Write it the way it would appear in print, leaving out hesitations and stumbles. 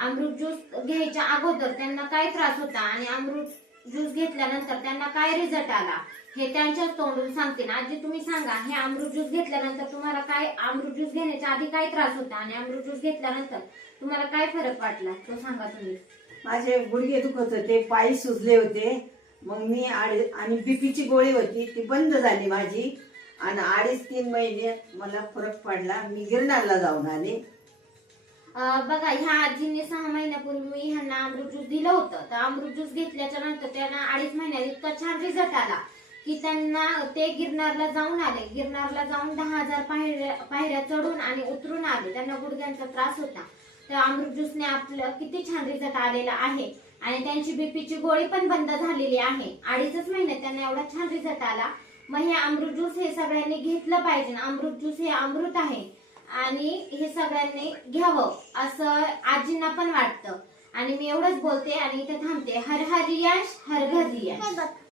अमृत juice घ्यायच्या अगोदर त्यांना काय त्रास होता आणि अमृत ज्यूस घेतल्यानंतर त्यांना काय रिझल्ट आला हे त्यांच्याच तोंडून सांगतील. आजी तुम्ही सांगा, हे अमृत ज्यूस घेतल्यानंतर तुम्हाला काय, अमृत ज्यूस घेण्याच्या आधी काय त्रास होता आणि अमृत ज्यूस घेतल्यानंतर तुम्हाला काय फरक वाटला तो सांगा तुम्ही. माझे गुडघे दुखत होते, पाय सुजले होते. मग मी आणि बीपीची गोळी होती ती बंद झाली माझी. आणि 2.5-3 महिने मला फरक पडला. मी गिरनारला जाऊन आले. बघा, ह्या आजींनी 6 महिन्यापूर्वी मी ह्यांना अमृत ज्यूस दिलं होतं. तर अमृत ज्यूस घेतल्याच्या नंतर त्यांना 2.5 महिन्यात इतका छान रिझल्ट आला की त्यांना ते गिरनारला जाऊन आले. गिरनारला जाऊन 10,000 पायऱ्या चढून आणि उतरून आले. त्यांना गुडघ्यांचा त्रास होता. तर अमृत ज्यूसने आपलं किती छान रिझल्ट आलेला आहे आणि त्यांची बीपीची गोळी पण बंद झालेली आहे. 2.5 महिन्यात त्यांना एवढा छान रिझल्ट आला. मग हे अमृत ज्यूस हे सगळ्यांनी घेतलं पाहिजे. अमृत ज्यूस हे अमृत आहे आणि हे सगळ्यांनी घ्यावं असं आजींना पण वाटतं. आणि मी एवढंच बोलते आणि इथे थांबते. हर हर यश, हर घर यश.